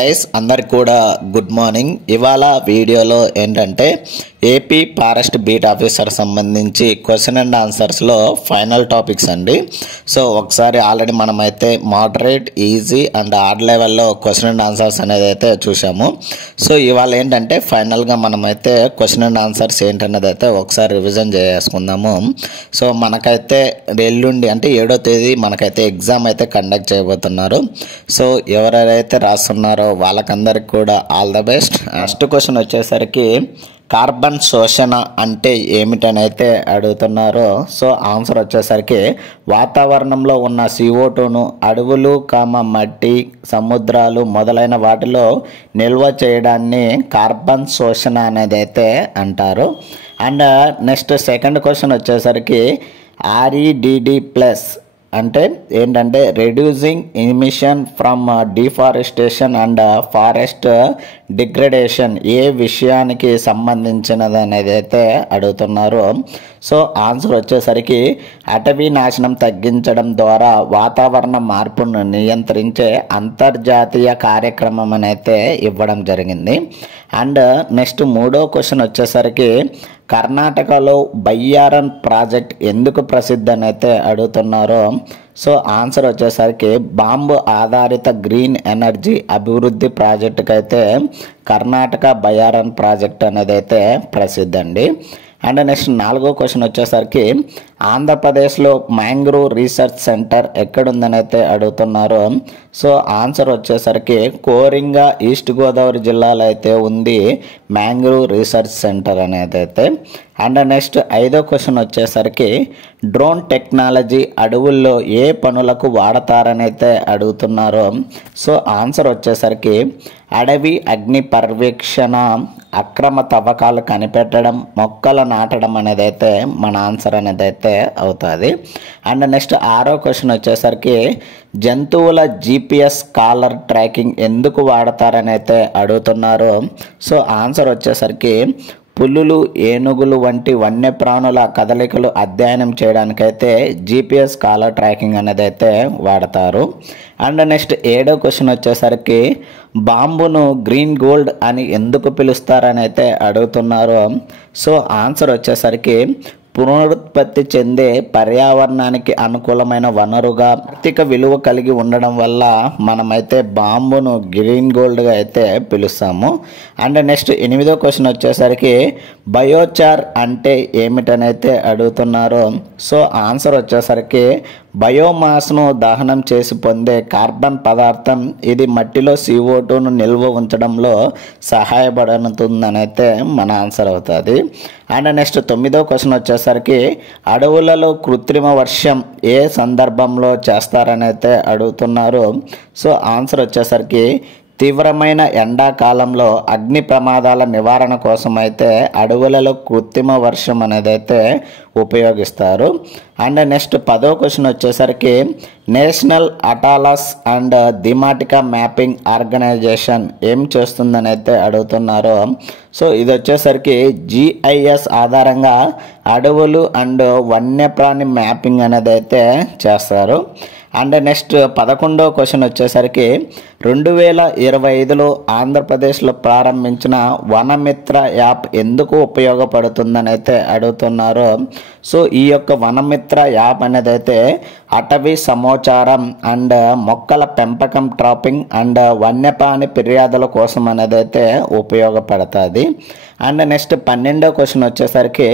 Guys అందరికి కూడా good morning. ఇవాళ వీడియోలో ఏంటంటే ఏపీ ఫారెస్ట్ బీట్ ఆఫీసర్ సంబంధించి క్వశ్చన్ అండ్ ఆన్సర్స్లో ఫైనల్ టాపిక్స్ అండి. సో ఒకసారి ఆల్రెడీ మనమైతే మోడరేట్, ఈజీ అండ్ హార్డ్ లెవెల్లో క్వశ్చన్ అండ్ ఆన్సర్స్ అనేది అయితే చూసాము. సో ఇవాళ ఏంటంటే ఫైనల్గా మనమైతే క్వశ్చన్ అండ్ ఆన్సర్స్ ఏంటనేది అయితే ఒకసారి రివిజన్ చేసుకుందాము. సో మనకైతే ఎల్లుండి అంటే 7వ తేదీ మనకైతే ఎగ్జామ్ అయితే కండక్ట్ చేయబోతున్నారు. సో ఎవరెవరైతే రాస్తున్నారో వాళ్ళకందరికి కూడా all the best. First question వచ్చేసరికి కార్బన్ శోషణ అంటే ఏమిటనైతే అడుగుతున్నారో. సో ఆన్సర్ వచ్చేసరికి వాతావరణంలో ఉన్న CO2ను అడవులు, మట్టి, సముద్రాలు మొదలైన వాటిలో నిల్వ చేయడాన్ని కార్బన్ శోషణ అనేది అయితే అంటారు. అండ్ నెక్స్ట్ సెకండ్ క్వశ్చన్ వచ్చేసరికి REDD+ అంటే ఏంటంటే reducing emission from deforestation and forest degradation ఏ విషయానికి సంబంధించినది అనేది అయితే అడుగుతున్నారు. సో ఆన్సర్ వచ్చేసరికి అటవీ నాశనం తగ్గించడం ద్వారా వాతావరణ మార్పును నియంత్రించే అంతర్జాతీయ కార్యక్రమం అయితే ఇవ్వడం జరిగింది. అండ్ నెక్స్ట్ మూడో క్వశ్చన్ వచ్చేసరికి కర్ణాటకలో బయ్యారన్ ప్రాజెక్ట్ ఎందుకు ప్రసిద్ధి అని అయితే అడుగుతున్నారు. సో ఆన్సర్ వచ్చేసరికి బాంబు ఆధారిత గ్రీన్ ఎనర్జీ అభివృద్ధి ప్రాజెక్టుకి అయితే కర్ణాటక బయ్యారన్ ప్రాజెక్ట్ అనేది అయితే ప్రసిద్ధి అండి. అండ్ నెక్స్ట్ నాలుగో క్వశ్చన్ వచ్చేసరికి ఆంధ్రప్రదేశ్లో మ్యాంగ్రోవ్ రీసెర్చ్ సెంటర్ ఎక్కడుందని అయితే అడుగుతున్నారు. సో ఆన్సర్ వచ్చేసరికి కోరింగా, ఈస్ట్ గోదావరి జిల్లాలో అయితే ఉంది మ్యాంగ్రోవ్ రీసెర్చ్ సెంటర్ అనేది అయితే. అండ్ నెక్స్ట్ ఐదో క్వశ్చన్ వచ్చేసరికి డ్రోన్ టెక్నాలజీ అడవుల్లో ఏ పనులకు వాడతారని అయితే అడుగుతున్నారు. సో ఆన్సర్ వచ్చేసరికి అడవి అగ్ని పర్యవేక్షణ, అక్రమ తవ్వకాలు కనిపెట్టడం, మొక్కలు నాటడం అనేది అయితే మన ఆన్సర్ అనేది అయితే అవుతుంది. అండ్ నెక్స్ట్ ఆరో క్వశ్చన్ వచ్చేసరికి జంతువుల GPS కాలర్ ట్రాకింగ్ ఎందుకు వాడతారని అయితే అడుగుతున్నారు. సో ఆన్సర్ వచ్చేసరికి పులులు, ఏనుగులు వంటి వన్యప్రాణుల కదలికలు అధ్యయనం చేయడానికైతే GPS కాలర్ ట్రాకింగ్ అనేది అయితే వాడతారు. అండ్ నెక్స్ట్ ఏడో క్వశ్చన్ వచ్చేసరికి బాంబును గ్రీన్ గోల్డ్ అని ఎందుకు పిలుస్తారని అయితే అడుగుతున్నారు. సో ఆన్సర్ వచ్చేసరికి పునరుత్పత్తి చెందే పర్యావరణానికి అనుకూలమైన వనరుగా ఆర్థిక విలువ కలిగి ఉండడం వల్ల మనమైతే బాంబును గ్రీన్ గోల్డ్గా అయితే పిలుస్తాము. అండ్ నెక్స్ట్ ఎనిమిదో క్వశ్చన్ వచ్చేసరికి బయోచార్ అంటే ఏమిటనైతే అడుగుతున్నారు. సో ఆన్సర్ వచ్చేసరికి బయోమాస్ను దహనం చేసి పొందే కార్బన్ పదార్థం. ఇది మట్టిలో CO2ను నిల్వ ఉంచడంలో సహాయపడుతుందని అయితే మన ఆన్సర్ అవుతుంది. అండ్ నెక్స్ట్ తొమ్మిదో క్వశ్చన్ వచ్చేసరికి అడవులలో కృత్రిమ వర్షం ఏ సందర్భంలో చేస్తారని అయితే అడుగుతున్నారు. సో ఆన్సర్ వచ్చేసరికి తీవ్రమైన ఎండాకాలంలో అగ్ని ప్రమాదాల నివారణ కోసం అయితే అడవులలో కృత్రిమ వర్షం అనేది అయితే ఉపయోగిస్తారు. అండ్ నెక్స్ట్ 10వ క్వశ్చన్ వచ్చేసరికి national atlas and thematic mapping organisation ఏం చేస్తుందని అయితే అడుగుతున్నారు. సో ఇది వచ్చేసరికి GIS ఆధారంగా అడవులు అండ్ వన్యప్రాణి మ్యాపింగ్ అనేది అయితే చేస్తారు. అండ్ నెక్స్ట్ 11వ క్వశ్చన్ వచ్చేసరికి 2025లో ఆంధ్రప్రదేశ్లో ప్రారంభించిన వనమిత్ర యాప్ ఎందుకు ఉపయోగపడుతుందని అయితే అడుగుతున్నారు. సో ఈ యొక్క వనమిత్ర యాప్ అనేది అయితే అటవీ సమాచారం అండ్ మొక్కల పెంపకం, ట్రాపింగ్ అండ్ వన్యప్రాణి ఫిర్యాదుల కోసం అనేది అయితే ఉపయోగపడుతుంది. అండ్ నెక్స్ట్ 12వ క్వశ్చన్ వచ్చేసరికి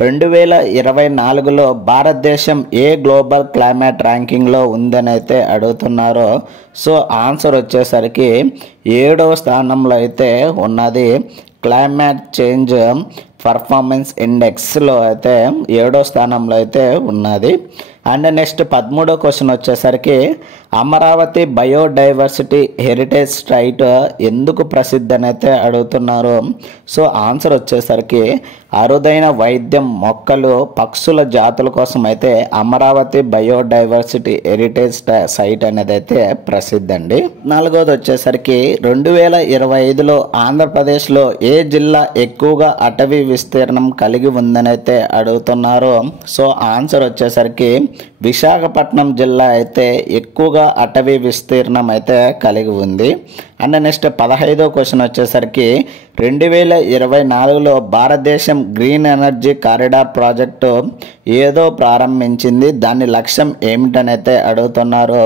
2024లో భారతదేశం ఏ గ్లోబల్ క్లైమేట్ ర్యాంకింగ్లో ఉందని అయితే అడుగుతున్నారు. సో ఆన్సర్ వచ్చేసరికి 7వ స్థానంలో అయితే ఉన్నది. క్లైమేట్ చేంజ్ పర్ఫార్మెన్స్ ఇండెక్స్లో అయితే 7వ స్థానంలో అయితే ఉన్నది. అండ్ నెక్స్ట్ 13వ క్వశ్చన్ వచ్చేసరికి అమరావతి బయోడైవర్సిటీ హెరిటేజ్ సైట్ ఎందుకు ప్రసిద్ధి అని అయితే అడుగుతున్నారు. సో ఆన్సర్ వచ్చేసరికి అరుదైన వైద్యం, మొక్కలు, పక్షుల జాతుల కోసం అయితే అమరావతి బయోడైవర్సిటీ హెరిటేజ్ సైట్ అనేది అయితే ప్రసిద్ధి అండి. 4వది వచ్చేసరికి 2025లో ఆంధ్రప్రదేశ్లో ఏ జిల్లా ఎక్కువగా అటవీ విస్తీర్ణం కలిగి ఉందని అయితే అడుగుతున్నారు. సో ఆన్సర్ వచ్చేసరికి విశాఖపట్నం జిల్లా అయితే ఎక్కువగా అటవీ విస్తీర్ణం అయితే కలిగి ఉంది. అండ్ నెక్స్ట్ 15వ క్వశ్చన్ వచ్చేసరికి 2024లో భారతదేశం గ్రీన్ ఎనర్జీ కారిడార్ ప్రాజెక్టు ఏదో ప్రారంభించింది, దాని లక్ష్యం ఏమిటనైతే అడుగుతున్నారు.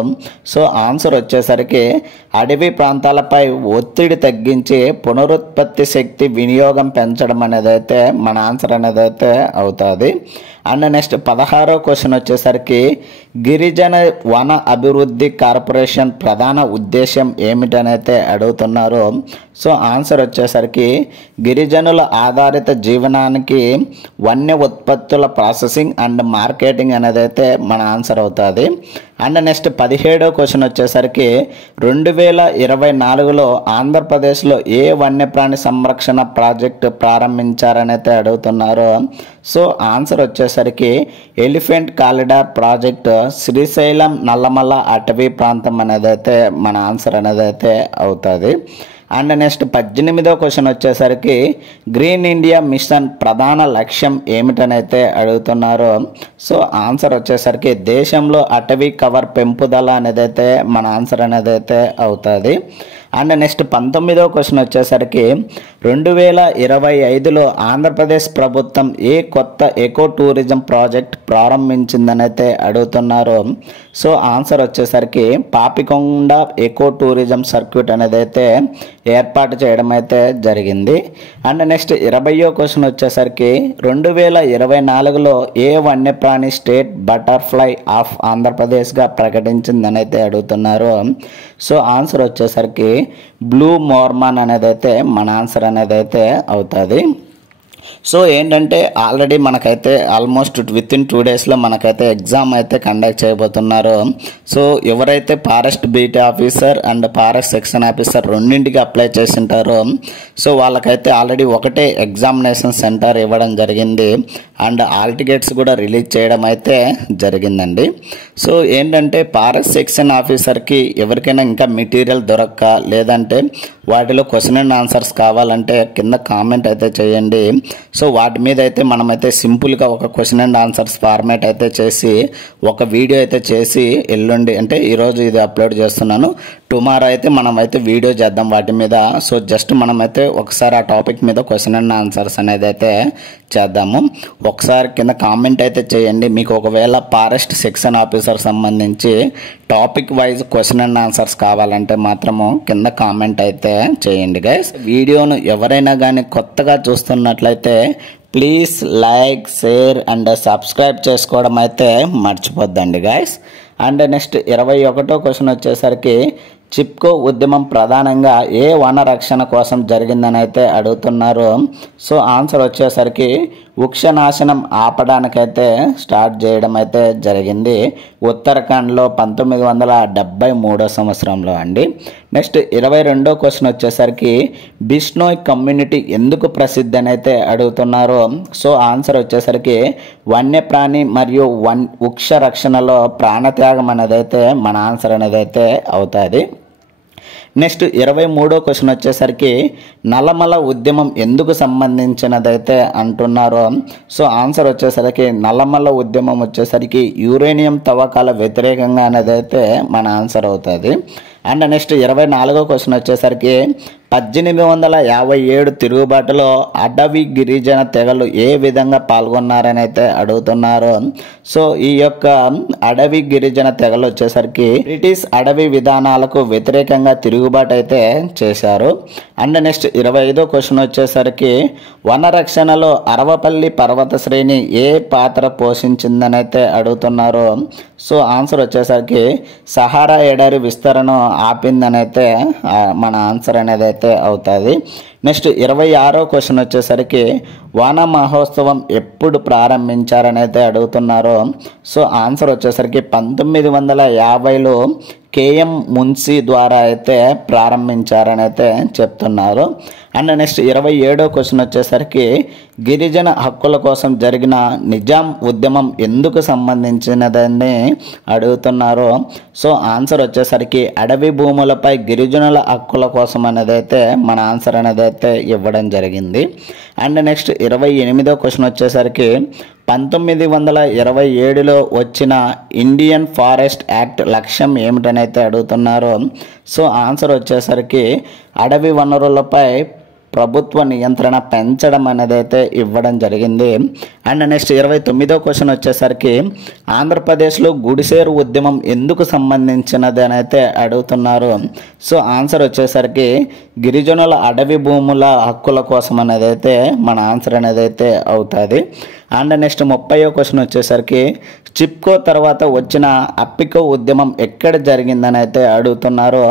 సో ఆన్సర్ వచ్చేసరికి అడవి ప్రాంతాలపై ఒత్తిడి తగ్గించి పునరుత్పత్తి శక్తి వినియోగం పెంచడం అనేది అయితే మన ఆన్సర్ అనేది అయితే అవుతుంది. అండ్ నెక్స్ట్ 16వ క్వశ్చన్ వచ్చేసరికి గిరిజన వన అభివృద్ధి కార్పొరేషన్ ప్రధాన ఉద్దేశం ఏమిటనైతే అడుగుతున్నారు. సో ఆన్సర్ వచ్చేసరికి గిరిజనుల ఆధారిత జీవనానికి వన్య ఉత్పత్తుల ప్రాసెసింగ్ అండ్ మార్కెటింగ్ అనేది అయితే మన ఆన్సర్ అవుతుంది. అండ్ నెక్స్ట్ 17వ క్వశ్చన్ వచ్చేసరికి 2024లో ఆంధ్రప్రదేశ్లో ఏ వన్యప్రాణి సంరక్షణ ప్రాజెక్టు ప్రారంభించారని అయితే అడుగుతున్నారు. సో ఆన్సర్ వచ్చేసరికి elephant corridor project Srisailam Nallamala అటవీ ప్రాంతం అనేది అయితే మన ఆన్సర్ అనేది అయితే అవుతుంది. అండ్ నెక్స్ట్ 18వ క్వశ్చన్ వచ్చేసరికి గ్రీన్ ఇండియా మిషన్ ప్రధాన లక్ష్యం ఏమిటనైతే అడుగుతున్నారు. సో ఆన్సర్ వచ్చేసరికి దేశంలో అటవీ కవర్ పెంపుదల అనేది అయితే మన ఆన్సర్ అనేది అయితే అవుతుంది. అండ్ నెక్స్ట్ 19వ క్వశ్చన్ వచ్చేసరికి 2025లో ఆంధ్రప్రదేశ్ ప్రభుత్వం ఏ కొత్త ఎకో టూరిజం ప్రాజెక్ట్ ప్రారంభించిందని అయితే అడుగుతున్నారు. సో ఆన్సర్ వచ్చేసరికి పాపికొండ ఎకో టూరిజం సర్క్యూట్ అనేది అయితే ఏర్పాటు చేయడం అయితే జరిగింది. అండ్ నెక్స్ట్ 20వ క్వశ్చన్ వచ్చేసరికి 2024లో ఏ వన్యప్రాణి స్టేట్ బటర్ఫ్లై ఆఫ్ ఆంధ్రప్రదేశ్గా ప్రకటించిందని అయితే అడుగుతున్నారు. సో ఆన్సర్ వచ్చేసరికి బ్లూ మోర్మాన్ అనేది అయితే మన ఆన్సర్ అనేది అయితే అవుతుంది. సో ఏంటంటే ఆల్రెడీ మనకైతే ఆల్మోస్ట్ వితిన్ 2 డేస్లో మనకైతే ఎగ్జామ్ అయితే కండక్ట్ చేయబోతున్నారు. సో ఎవరైతే forest beat officer and forest section officer రెండింటికి అప్లై చేసింటారో సో వాళ్ళకైతే ఆల్రెడీ ఒకటే ఎగ్జామినేషన్ సెంటర్ ఇవ్వడం జరిగింది అండ్ హాల్ టికెట్స్ కూడా రిలీజ్ చేయడం అయితే జరిగిందండి. సో ఏంటంటే ఫారెస్ట్ సెక్షన్ ఆఫీసర్కి ఎవరికైనా ఇంకా మెటీరియల్ దొరక్క లేదంటే వాటిలో క్వశ్చన్ అండ్ ఆన్సర్స్ కావాలంటే కింద కామెంట్ అయితే చేయండి. సో వాటి మీద అయితే మనమైతే సింపుల్గా ఒక క్వశ్చన్ అండ్ ఆన్సర్స్ ఫార్మేట్ అయితే చేసి ఒక వీడియో అయితే చేసి ఎల్లుండి అంటే ఈరోజు ఇది అప్లోడ్ చేస్తున్నాను, టుమారో అయితే మనమైతే వీడియో చేద్దాం వాటి మీద. సో జస్ట్ మనమైతే ఒకసారి ఆ టాపిక్ మీద క్వశ్చన్ అండ్ ఆన్సర్స్ అనేది అయితే చేద్దాము. ఒకసారి కింద కామెంట్ అయితే చేయండి. మీకు ఒకవేళ ఫారెస్ట్ సెక్షన్ ఆఫీసర్ సంబంధించి topic wise question and answers కావాలంటే మాత్రము కింద కామెంట్ అయితే చేయండి గైస్. వీడియోను ఎవరైనా కానీ కొత్తగా చూస్తున్నట్లయితే please like, share and subscribe చేసుకోవడం అయితే మర్చిపోద్దండి గైస్. అండ్ నెక్స్ట్ 21వ క్వశ్చన్ వచ్చేసరికి చిప్కో ఉద్యమం ప్రధానంగా ఏ వన రక్షణ కోసం జరిగిందని అయితే అడుగుతున్నారు. సో ఆన్సర్ వచ్చేసరికి వృక్షనాశనం ఆపడానికైతే స్టార్ట్ చేయడం అయితే జరిగింది ఉత్తరాఖండ్లో 1973వ సంవత్సరంలో అండి. నెక్స్ట్ 22వ క్వశ్చన్ వచ్చేసరికి బిష్నోయ్ కమ్యూనిటీ ఎందుకు ప్రసిద్ధి అని అయితే అడుగుతున్నారు. సో ఆన్సర్ వచ్చేసరికి వన్యప్రాణి మరియు వృక్ష రక్షణలో ప్రాణత్యాగం అనేది అయితే మన ఆన్సర్ అనేది అయితే అవుతుంది. నెక్స్ట్ 23వ క్వశ్చన్ వచ్చేసరికి నల్లమల ఉద్యమం ఎందుకు సంబంధించినదైతే అంటున్నారు. సో ఆన్సర్ వచ్చేసరికి నల్లమల ఉద్యమం వచ్చేసరికి యురేనియం తవ్వకాల వ్యతిరేకంగా అనేది అయితే మన ఆన్సర్ అవుతుంది. అండ్ నెక్స్ట్ 24వ క్వశ్చన్ వచ్చేసరికి 1857 తిరుగుబాటులో అడవి గిరిజన తెగలు ఏ విధంగా పాల్గొన్నారని అయితే అడుగుతున్నారు. సో ఈ యొక్క అడవి గిరిజన తెగలు వచ్చేసరికి బ్రిటిష్ అడవి విధానాలకు వ్యతిరేకంగా తిరుగుబాటు అయితే చేశారు. అండ్ నెక్స్ట్ 25వ క్వశ్చన్ వచ్చేసరికి వనరక్షణలో అరవపల్లి పర్వత శ్రేణి ఏ పాత్ర పోషించిందని అయితే అడుగుతున్నారు. సో ఆన్సర్ వచ్చేసరికి సహారా ఎడారి విస్తరణ ఆపిందని అయితే మన ఆన్సర్ అనేది అయితే అవుతుంది. నెక్స్ట్ 26వ క్వశ్చన్ వచ్చేసరికి వాన మహోత్సవం ఎప్పుడు ప్రారంభించారని అయితే అడుగుతున్నారు. సో ఆన్సర్ వచ్చేసరికి 1950లో కేఎం మున్సీ ద్వారా అయితే ప్రారంభించారని అయితే చెప్తున్నారు. అండ్ నెక్స్ట్ 27వ క్వశ్చన్ వచ్చేసరికి గిరిజన హక్కుల కోసం జరిగిన నిజాం ఉద్యమం ఎందుకు సంబంధించినదని అడుగుతున్నారు. సో ఆన్సర్ వచ్చేసరికి అడవి భూములపై గిరిజనుల హక్కుల కోసం అనేది అయితే మన ఆన్సర్ అనేది అయితే ఇవ్వడం జరిగింది. అండ్ నెక్స్ట్ 28వ క్వశ్చన్ వచ్చేసరికి 1927లో వచ్చిన ఇండియన్ ఫారెస్ట్ యాక్ట్ లక్ష్యం ఏమిటనైతే అడుగుతున్నారు. సో ఆన్సర్ వచ్చేసరికి అడవి వనరులపై ప్రభుత్వ నియంత్రణ పెంచడం అనేది అయితే ఇవ్వడం జరిగింది. అండ్ నెక్స్ట్ 29వ క్వశ్చన్ వచ్చేసరికి ఆంధ్రప్రదేశ్లో గుడిసేరు ఉద్యమం ఎందుకు సంబంధించినది అని అయితే అడుగుతున్నారు. సో ఆన్సర్ వచ్చేసరికి గిరిజనుల అడవి భూముల హక్కుల కోసం అనేది అయితే మన ఆన్సర్ అనేది అయితే అవుతుంది. అండ్ నెక్స్ట్ 30వ క్వశ్చన్ వచ్చేసరికి చిప్కో తర్వాత వచ్చిన అప్పికో ఉద్యమం ఎక్కడ జరిగిందని అయితే అడుగుతున్నారు.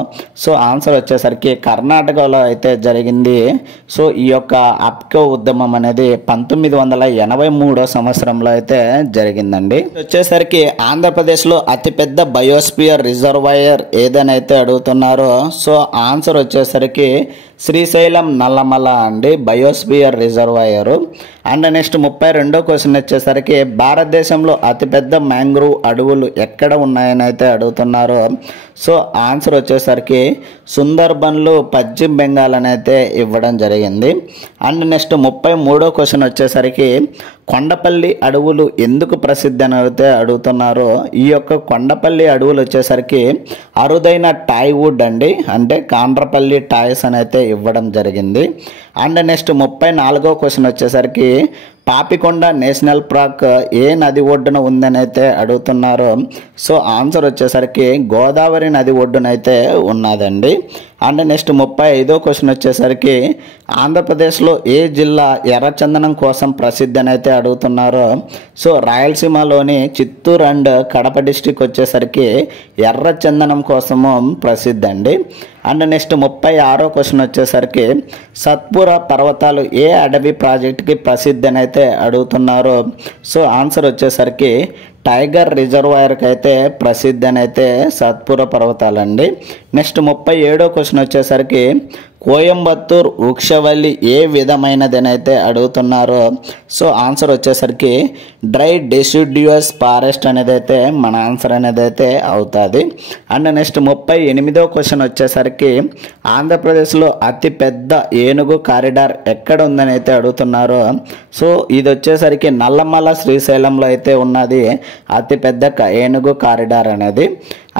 సో ఆన్సర్ వచ్చేసరికి కర్ణాటకలో అయితే జరిగింది. సో ఈ యొక్క అప్పికో ఉద్యమం అనేది 1983వ సంవత్సరంలో అయితే జరిగిందండి. వచ్చేసరికి ఆంధ్రప్రదేశ్లో అతిపెద్ద బయోస్పియర్ రిజర్వాయర్ ఏదని అయితే అడుగుతున్నారు. సో ఆన్సర్ వచ్చేసరికి శ్రీశైలం నల్లమల అండి బయోస్పియర్ రిజర్వాయర్. అండ్ నెక్స్ట్ 32వ క్వశ్చన్ వచ్చేసరికి భారతదేశంలో అతిపెద్ద మ్యాంగ్రూవ్ అడవులు ఎక్కడ ఉన్నాయని అయితే అడుగుతున్నారు. సో ఆన్సర్ వచ్చేసరికి సుందర్బన్లు పశ్చిమ బెంగాల్ అని అయితే ఇవ్వడం జరిగింది. అండ్ నెక్స్ట్ 33వ క్వశ్చన్ వచ్చేసరికి కొండపల్లి అడవులు ఎందుకు ప్రసిద్ధి అని అయితే అడుగుతున్నారు. ఈ యొక్క కొండపల్లి అడవులు వచ్చేసరికి అరుదైన టాయ్ వుడ్ అండి, అంటే కాండ్రపల్లి టాయ్స్ అని అయితే ఇవ్వడం జరిగింది. అండ్ నెక్స్ట్ 34వ క్వశ్చన్ వచ్చేసరికి పాపికొండ నేషనల్ పార్క్ ఏ నది ఒడ్డున ఉందని అయితే అడుగుతున్నారు. సో ఆన్సర్ వచ్చేసరికి గోదావరి నది ఒడ్డునైతే ఉన్నదండి. అండ్ నెక్స్ట్ 35వ క్వశ్చన్ వచ్చేసరికి ఆంధ్రప్రదేశ్లో ఏ జిల్లా ఎర్రచందనం కోసం ప్రసిద్ధి అని అయితే అడుగుతున్నారు. సో రాయలసీమలోని చిత్తూరు అండ్ కడప డిస్టిక్ వచ్చేసరికి ఎర్రచందనం కోసము ప్రసిద్ధి అండి. అండ్ నెక్స్ట్ 36వ క్వశ్చన్ వచ్చేసరికి సత్పురా పర్వతాలు ఏ అడవి ప్రాజెక్టుకి ప్రసిద్ధి అని అయితే అడుగుతున్నారు. సో ఆన్సర్ వచ్చేసరికి టైగర్ రిజర్వాయర్కి అయితే ప్రసిద్ధి అని అయితే సత్పురా పర్వతాలండి. నెక్స్ట్ 37వ క్వశ్చన్ వచ్చేసరికి కోయంబత్తూర్ వృక్షవల్లి ఏ విధమైనది అని అయితే అడుగుతున్నారు. సో ఆన్సర్ వచ్చేసరికి డ్రై డెసిడ్యూయస్ ఫారెస్ట్ అనేది అయితే మన ఆన్సర్ అనేది అయితే అవుతుంది. అండ్ నెక్స్ట్ 38వ క్వశ్చన్ వచ్చేసరికి ఆంధ్రప్రదేశ్లో అతిపెద్ద ఏనుగు కారిడార్ ఎక్కడ ఉందని అయితే అడుగుతున్నారు. సో ఇది వచ్చేసరికి నల్లమల శ్రీశైలంలో అయితే ఉన్నది అతిపెద్ద ఏనుగు కారిడార్ అనేది.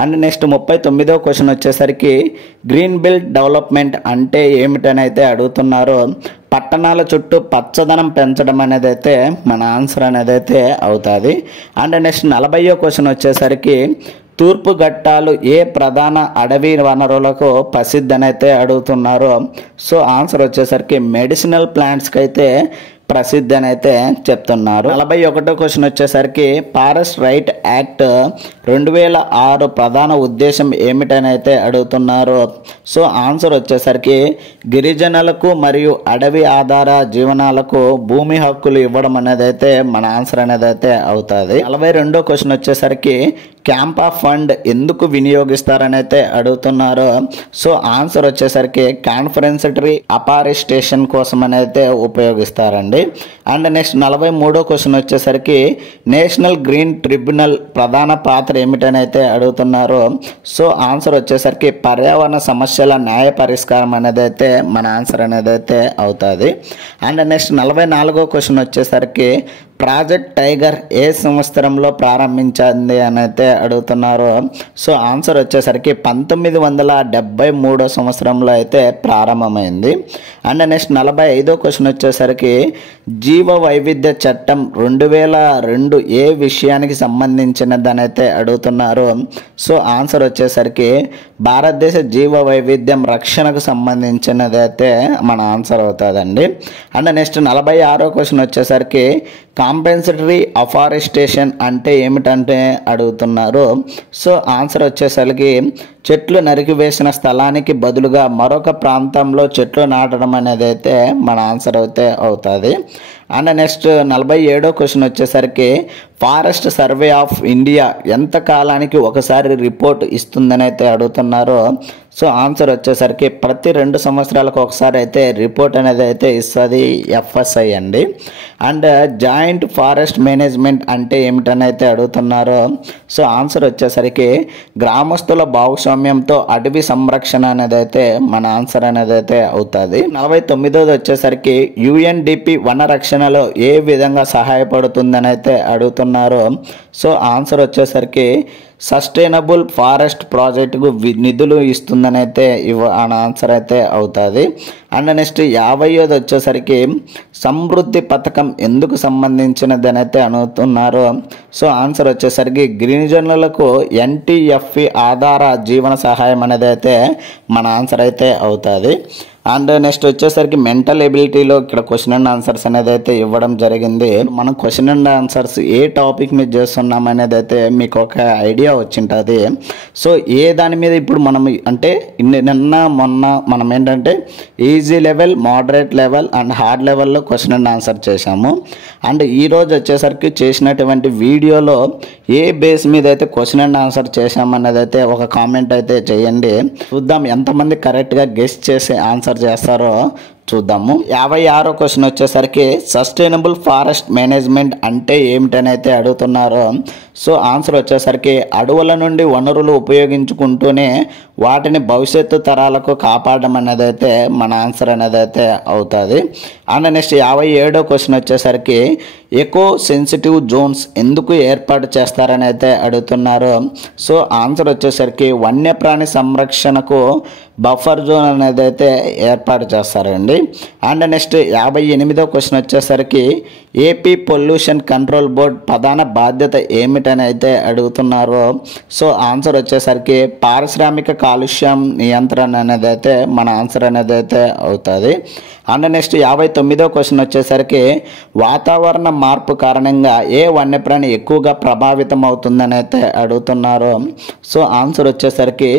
అండ్ నెక్స్ట్ 39వ క్వశ్చన్ వచ్చేసరికి గ్రీన్ బెల్ట్ డెవలప్మెంట్ అంటే ఏమిటని అయితే అడుగుతున్నారు. పట్టణాల చుట్టూ పచ్చదనం పెంచడం అనేది అయితే మన ఆన్సర్ అనేది అయితే అవుతుంది. అండ్ నెక్స్ట్ 40వ క్వశ్చన్ వచ్చేసరికి తూర్పు ఘట్టాలు ఏ ప్రధాన అడవి వనరులకు ప్రసిద్ధి అని అయితే అడుగుతున్నారు. సో ఆన్సర్ వచ్చేసరికి మెడిసినల్ ప్లాంట్స్కి అయితే ప్రసిద్ధి అని అయితే చెప్తున్నారు. 41వ క్వశ్చన్ వచ్చేసరికి ఫారెస్ట్ రైట్ యాక్ట్ 2006 ప్రధాన ఉద్దేశం ఏమిటని అయితే అడుగుతున్నారు. సో ఆన్సర్ వచ్చేసరికి గిరిజనులకు మరియు అడవి ఆధార జీవనాలకు భూమి హక్కులు ఇవ్వడం అనేది అయితే మన ఆన్సర్ అనేది అయితే అవుతుంది. 42వ క్వశ్చన్ వచ్చేసరికి క్యాంపా ఫండ్ ఎందుకు వినియోగిస్తారని అయితే అడుగుతున్నారు. సో ఆన్సర్ వచ్చేసరికి కాన్ఫరెన్సటరీ అపారిస్టేషన్ కోసం అని అయితే ఉపయోగిస్తారండి. అండ్ నెక్స్ట్ 43వ క్వశ్చన్ వచ్చేసరికి నేషనల్ గ్రీన్ ట్రిబ్యునల్ ప్రధాన పాత్ర ఏమిటని అయితే అడుగుతున్నారు. సో ఆన్సర్ వచ్చేసరికి పర్యావరణ సమస్యల న్యాయ పరిష్కారం అనేది అయితే మన ఆన్సర్ అనేది అయితే అవుతుంది. అండ్ నెక్స్ట్ 44వ క్వశ్చన్ వచ్చేసరికి ప్రాజెక్ట్ టైగర్ ఏ సంవత్సరంలో ప్రారంభించింది అని అయితే అడుగుతున్నారు. సో ఆన్సర్ వచ్చేసరికి 1973వ సంవత్సరంలో అయితే ప్రారంభమైంది. అండ్ నెక్స్ట్ 45వ క్వశ్చన్ వచ్చేసరికి జీవ వైవిధ్య చట్టం 2002 ఏ విషయానికి సంబంధించినదని అయితే అడుగుతున్నారు. సో ఆన్సర్ వచ్చేసరికి భారతదేశ జీవ వైవిధ్యం రక్షణకు సంబంధించినది అయితే మన ఆన్సర్ అవుతుందండి. అండ్ నెక్స్ట్ 46వ క్వశ్చన్ వచ్చేసరికి కాంపెన్సటరీ అఫారెస్టేషన్ అంటే ఏమిటంటే అడుగుతున్నారు. సో ఆన్సర్ వచ్చేసరికి చెట్లు నరికివేసిన స్థలానికి బదులుగా మరొక ప్రాంతంలో చెట్లు నాటడం అనేది అయితే మన ఆన్సర్ అయితే అవుతుంది. అండ్ నెక్స్ట్ 47వ క్వశ్చన్ వచ్చేసరికి ఫారెస్ట్ సర్వే ఆఫ్ ఇండియా ఎంత కాలానికి ఒకసారి రిపోర్ట్ ఇస్తుందని అయితే అడుగుతున్నారు. సో ఆన్సర్ వచ్చేసరికి ప్రతి 2 సంవత్సరాలకు ఒకసారి అయితే రిపోర్ట్ అనేది అయితే ఇస్తుంది FSI అండి. అండ్ జాయింట్ ఫారెస్ట్ మేనేజ్మెంట్ అంటే ఏమిటని అయితే అడుగుతున్నారు. సో ఆన్సర్ వచ్చేసరికి గ్రామస్తుల భాగస్వామ్యంతో అటవీ సంరక్షణ అనేది అయితే మన ఆన్సర్ అనేది అయితే అవుతుంది. 49వ వచ్చేసరికి UNDP వన రక్షణలో ఏ విధంగా సహాయపడుతుందని అయితే అడుగుతున్నారు. సో ఆన్సర్ వచ్చేసరికి సస్టైనబుల్ ఫారెస్ట్ ప్రాజెక్టుకు నిధులు ఇస్తుందని అయితే ఆన్సర్ అయితే అవుతుంది. అండ్ నెక్స్ట్ 50వ వచ్చేసరికి సమృద్ధి పథకం ఎందుకు సంబంధించినది అని అయితే అనుతున్నారు. సో ఆన్సర్ వచ్చేసరికి గిరిజనులకు NTFE ఆధార జీవన సహాయం అనేది అయితే మన ఆన్సర్ అయితే అవుతుంది. అండ్ నెక్స్ట్ వచ్చేసరికి మెంటల్ ఎబిలిటీలో ఇక్కడ క్వశ్చన్ అండ్ ఆన్సర్స్ అనేది అయితే ఇవ్వడం జరిగింది. మనం question and answers A topic మీద చేస్తున్నాం అనేది అయితే మీకు ఒక ఐడియా వచ్చింటుంది. సో ఏ దాని మీద ఇప్పుడు మనం అంటే నిన్న మొన్న మనం ఏంటంటే easy level, moderate level and hard లెవెల్లో క్వశ్చన్ అండ్ ఆన్సర్ చేశాము. అండ్ ఈరోజు వచ్చేసరికి చేసినటువంటి వీడియోలో ఏ బేస్ మీద అయితే క్వశ్చన్ అండ్ ఆన్సర్ చేశామన్నది అయితే ఒక కామెంట్ అయితే చేయండి. చూద్దాం ఎంతమంది కరెక్ట్గా గెస్ చేసి ఆన్సర్ చేస్తారో చూద్దాము. 56వ క్వశ్చన్ వచ్చేసరికి సస్టైనబుల్ ఫారెస్ట్ మేనేజ్మెంట్ అంటే ఏమిటని అయితే అడుగుతున్నారు. సో ఆన్సర్ వచ్చేసరికి అడవుల నుండి వనరులు ఉపయోగించుకుంటూనే వాటిని భవిష్యత్తు తరాలకు కాపాడడం అనేది అయితే మన ఆన్సర్ అనేది అయితే అవుతుంది. అండ్ నెక్స్ట్ 57వ క్వశ్చన్ వచ్చేసరికి ఎకో సెన్సిటివ్ జోన్స్ ఎందుకు ఏర్పాటు చేస్తారని అయితే అడుగుతున్నారు. సో ఆన్సర్ వచ్చేసరికి వన్యప్రాణి సంరక్షణకు బఫర్ జోన్ అనేది అయితే ఏర్పాటు చేస్తారండి. అండ్ నెక్స్ట్ 58వ క్వశ్చన్ వచ్చేసరికి ఏపీ పొల్యూషన్ కంట్రోల్ బోర్డ్ ప్రధాన బాధ్యత ఏమిటని అయితే అడుగుతున్నారు. సో ఆన్సర్ వచ్చేసరికి పారిశ్రామిక కాలుష్యం నియంత్రణ అనేది అయితే మన ఆన్సర్ అనేది అయితే అవుతుంది. అండ్ నెక్స్ట్ 59వ క్వశ్చన్ వచ్చేసరికి వాతావరణ మార్పు కారణంగా ఏ వన్యప్రాణి ఎక్కువగా ప్రభావితం అవుతుందని అయితే అడుగుతున్నారు. సో ఆన్సర్ వచ్చేసరికి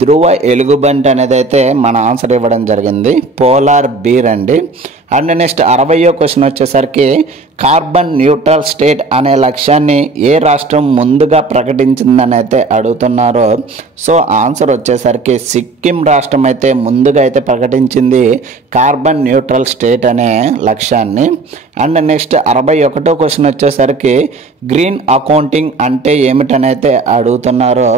ధ్రువ ఎలుగుబంటి అనేది అయితే మన ఆన్సర్ ఇవ్వడం జరిగింది, పోలార్ బీర్ అండి. అండ్ నెక్స్ట్ 60వ క్వశ్చన్ వచ్చేసరికి కార్బన్ న్యూట్రల్ స్టేట్ అనే లక్ష్యాన్ని ఏ రాష్ట్రం ముందుగా ప్రకటించిందని అయితే అడుగుతున్నారు. సో ఆన్సర్ వచ్చేసరికి సిక్కిం రాష్ట్రం అయితే ముందుగా అయితే ప్రకటించింది కార్బన్ న్యూట్రల్ స్టేట్ అనే లక్ష్యాన్ని. అండ్ నెక్స్ట్ 61వ క్వశ్చన్ వచ్చేసరికి గ్రీన్ అకౌంటింగ్ అంటే ఏమిటని అయితే అడుగుతున్నారు.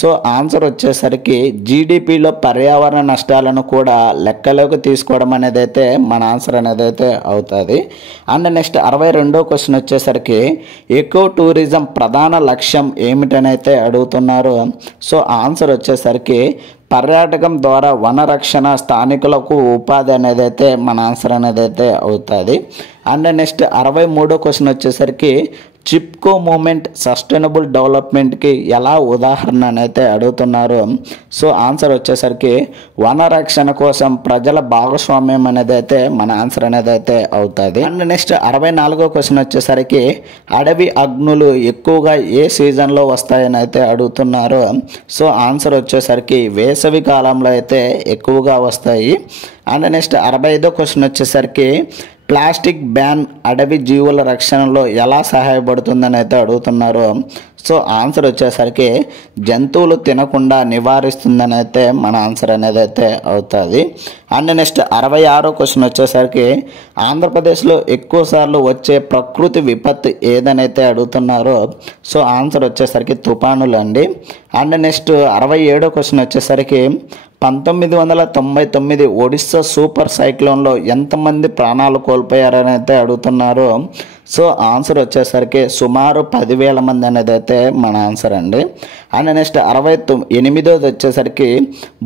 సో ఆన్సర్ వచ్చేసరికి జీడిపిలో పర్యావరణ నష్టాలను కూడా లెక్కలోకి తీసుకోవడం అనేది అయితే మన ఆన్సర్ అనేది అయితే అవుతుంది. అండ్ నెక్స్ట్ 62వ క్వశ్చన్ వచ్చేసరికి ఎకో టూరిజం ప్రధాన లక్ష్యం ఏమిటని అయితే అడుగుతున్నారు. సో ఆన్సర్ వచ్చేసరికి పర్యాటకం ద్వారా వనరక్షణ, స్థానికులకు ఉపాధి అనేది అయితే మన ఆన్సర్ అనేది అయితే అవుతుంది. అండ్ నెక్స్ట్ 63వ క్వశ్చన్ వచ్చేసరికి చిప్కో మూమెంట్ సస్టైనబుల్ డెవలప్మెంట్కి ఎలా ఉదాహరణ అని అయితే అడుగుతున్నారు. సో ఆన్సర్ వచ్చేసరికి వనరక్షణ కోసం ప్రజల భాగస్వామ్యం అనేది అయితే మన ఆన్సర్ అనేది అయితే అవుతుంది. అండ్ నెక్స్ట్ 64వ క్వశ్చన్ వచ్చేసరికి అడవి అగ్నులు ఎక్కువగా ఏ సీజన్లో వస్తాయని అయితే అడుగుతున్నారు. సో ఆన్సర్ వచ్చేసరికి వేసవి కాలంలో అయితే ఎక్కువగా వస్తాయి. అండ్ నెక్స్ట్ 65వ క్వశ్చన్ వచ్చేసరికి ప్లాస్టిక్ బ్యాన్ అడవి జీవుల రక్షణలో ఎలా సహాయపడుతుందని అయితే అడుగుతున్నారు. సో ఆన్సర్ వచ్చేసరికి జంతువులు తినకుండా నివారిస్తుందని అయితే మన ఆన్సర్ అనేది అయితే అవుతుంది. అండ్ నెక్స్ట్ 66వ క్వశ్చన్ వచ్చేసరికి ఆంధ్రప్రదేశ్లో ఎక్కువ సార్లు వచ్చే ప్రకృతి విపత్తు ఏదనైతే అడుగుతున్నారు. సో ఆన్సర్ వచ్చేసరికి తుఫానులు అండి. అండ్ నెక్స్ట్ 67వ క్వశ్చన్ వచ్చేసరికి 1999 ఒడిస్సా సూపర్ సైక్లోన్లో ఎంతమంది ప్రాణాలు కోల్పోయారని అయితే అడుగుతున్నారు. సో ఆన్సర్ వచ్చేసరికి సుమారు 10,000 మంది అనేది అయితే మన ఆన్సర్ అండి. అండ్ నెక్స్ట్ 68వ వచ్చేసరికి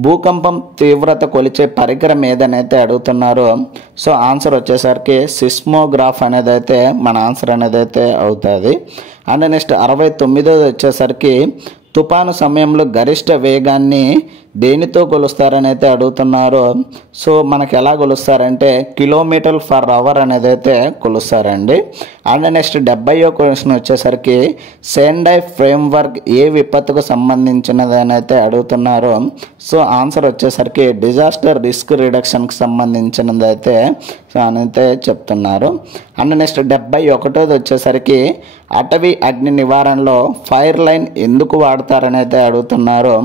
భూకంపం తీవ్రత కొలిచే పరికరం ఏదనైతే అడుగుతున్నారు. సో ఆన్సర్ వచ్చేసరికి సిస్మోగ్రాఫ్ అనేది అయితే మన ఆన్సర్ అనేది అయితే అవుతుంది. అండ్ నెక్స్ట్ 69వ వచ్చేసరికి తుఫాను సమయంలో గరిష్ట వేగాన్ని దేనితో కొలుస్తారని అయితే అడుగుతున్నారు. సో మనకు ఎలా కొలుస్తారంటే కిలోమీటర్ పర్ అవర్ అనేది అయితే కొలుస్తారండి. అండ్ నెక్స్ట్ 70వ క్వశ్చన్ వచ్చేసరికి సెండై ఫ్రేమ్వర్క్ ఏ విపత్తుకు సంబంధించినది అని అయితే అడుగుతున్నారు. సో ఆన్సర్ వచ్చేసరికి డిజాస్టర్ రిస్క్ రిడక్షన్కి సంబంధించినది అయితే సో అని అయితే చెప్తున్నారు. అండ్ నెక్స్ట్ 71ది వచ్చేసరికి అటవీ అగ్ని నివారణలో ఫైర్ లైన్ ఎందుకు వాడతారని అయితే అడుగుతున్నారు.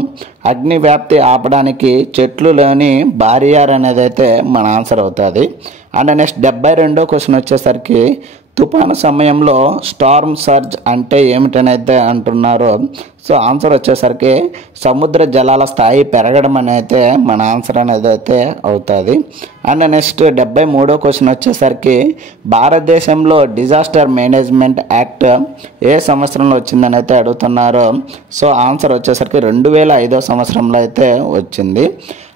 అగ్ని వ్యాప్తి ఆపడానికి చెట్లులోని బారియర్ అనేది అయితే మన ఆన్సర్ అవుతుంది. అండ్ నెక్స్ట్ 72వ క్వశ్చన్ వచ్చేసరికి తుఫాను సమయంలో స్టార్మ్ సర్జ్ అంటే ఏమిటనైతే అంటున్నారు. సో ఆన్సర్ వచ్చేసరికి సముద్ర జలాల స్థాయి పెరగడం అనేది మన ఆన్సర్ అనేది అయితే అవుతుంది. అండ్ నెక్స్ట్ 73వ క్వశ్చన్ వచ్చేసరికి భారతదేశంలో డిజాస్టర్ మేనేజ్మెంట్ యాక్ట్ ఏ సంవత్సరంలో వచ్చిందని అయితే అడుగుతున్నారు. సో ఆన్సర్ వచ్చేసరికి 2005వ సంవత్సరంలో అయితే వచ్చింది.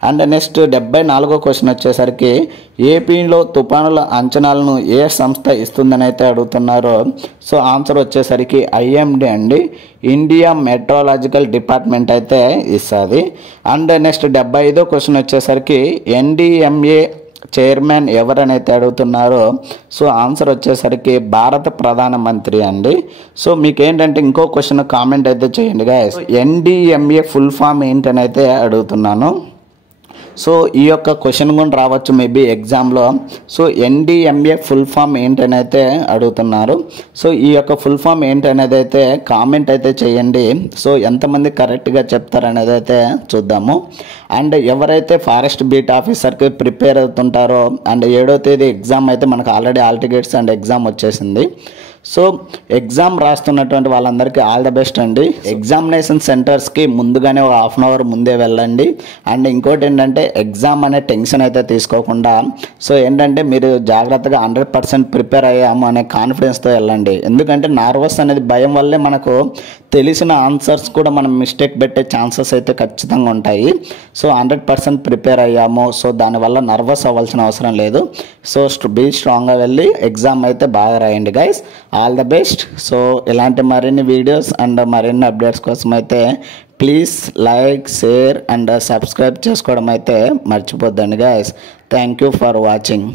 అండ్ నెక్స్ట్ 74వ క్వశ్చన్ వచ్చేసరికి ఏపీలో తుఫానుల అంచనాలను ఏ సంస్థ ఇస్తుందని అయితే అడుగుతున్నారు. సో ఆన్సర్ వచ్చేసరికి ఐఎండి అండి, ఇండియా మెట్రాలజికల్ డిపార్ట్మెంట్ అయితే ఇస్తుంది. అండ్ నెక్స్ట్ 75వ క్వశ్చన్ వచ్చేసరికి ఎన్డిఎంఏ చైర్మన్ ఎవరనైతే అడుగుతున్నారు. సో ఆన్సర్ వచ్చేసరికి భారత ప్రధానమంత్రి అండి. సో మీకు ఏంటంటే ఇంకో క్వశ్చన్ కామెంట్ అయితే చేయండి గాయస్. ఎన్డిఎంఏ ఫుల్ ఫామ్ ఏంటనైతే అడుగుతున్నాను. సో ఈ యొక్క క్వశ్చన్ కూడా రావచ్చు మేబీ ఎగ్జామ్లో. సో ఎన్డిఎంఏ ఫుల్ ఫామ్ ఏంటనైతే అడుగుతున్నారు. సో ఈ యొక్క ఫుల్ ఫామ్ ఏంటనేది అయితే కామెంట్ అయితే చేయండి. సో ఎంతమంది కరెక్ట్గా చెప్తారనేది అయితే చూద్దాము. అండ్ ఎవరైతే ఫారెస్ట్ బీట్ ఆఫీసర్కి ప్రిపేర్ అవుతుంటారో అండ్ 7వ తేదీ ఎగ్జామ్ అయితే మనకు already hall tickets and exam వచ్చేసింది. సో ఎగ్జామ్ రాస్తున్నటువంటి వాళ్ళందరికీ ఆల్ ద బెస్ట్ అండి. ఎగ్జామినేషన్ సెంటర్స్కి ముందుగానే ఒక హాఫ్ అన్ అవర్ ముందే వెళ్ళండి. అండ్ ఇంకోటి ఏంటంటే ఎగ్జామ్ అనే టెన్షన్ అయితే తీసుకోకుండా సో ఏంటంటే మీరు జాగ్రత్తగా 100% ప్రిపేర్ అయ్యాము అనే కాన్ఫిడెన్స్తో వెళ్ళండి. ఎందుకంటే నర్వస్ అనేది భయం వల్లే మనకు తెలిసిన ఆన్సర్స్ కూడా మనం మిస్టేక్ పెట్టే ఛాన్సెస్ అయితే ఖచ్చితంగా ఉంటాయి. సో 100% ప్రిపేర్ అయ్యాము. సో దానివల్ల నర్వస్ అవ్వాల్సిన అవసరం లేదు. సో బీ స్ట్రాంగ్గా వెళ్ళి ఎగ్జామ్ అయితే బాగా రాయండి guys. All the best. So ఇలాంటి మరిన్ని వీడియోస్ అండ్ మరిన్ని అప్డేట్స్ కోసం అయితే please like, share and subscribe చేసుకోవడం అయితే మర్చిపోద్దండి guys. Thank you for watching.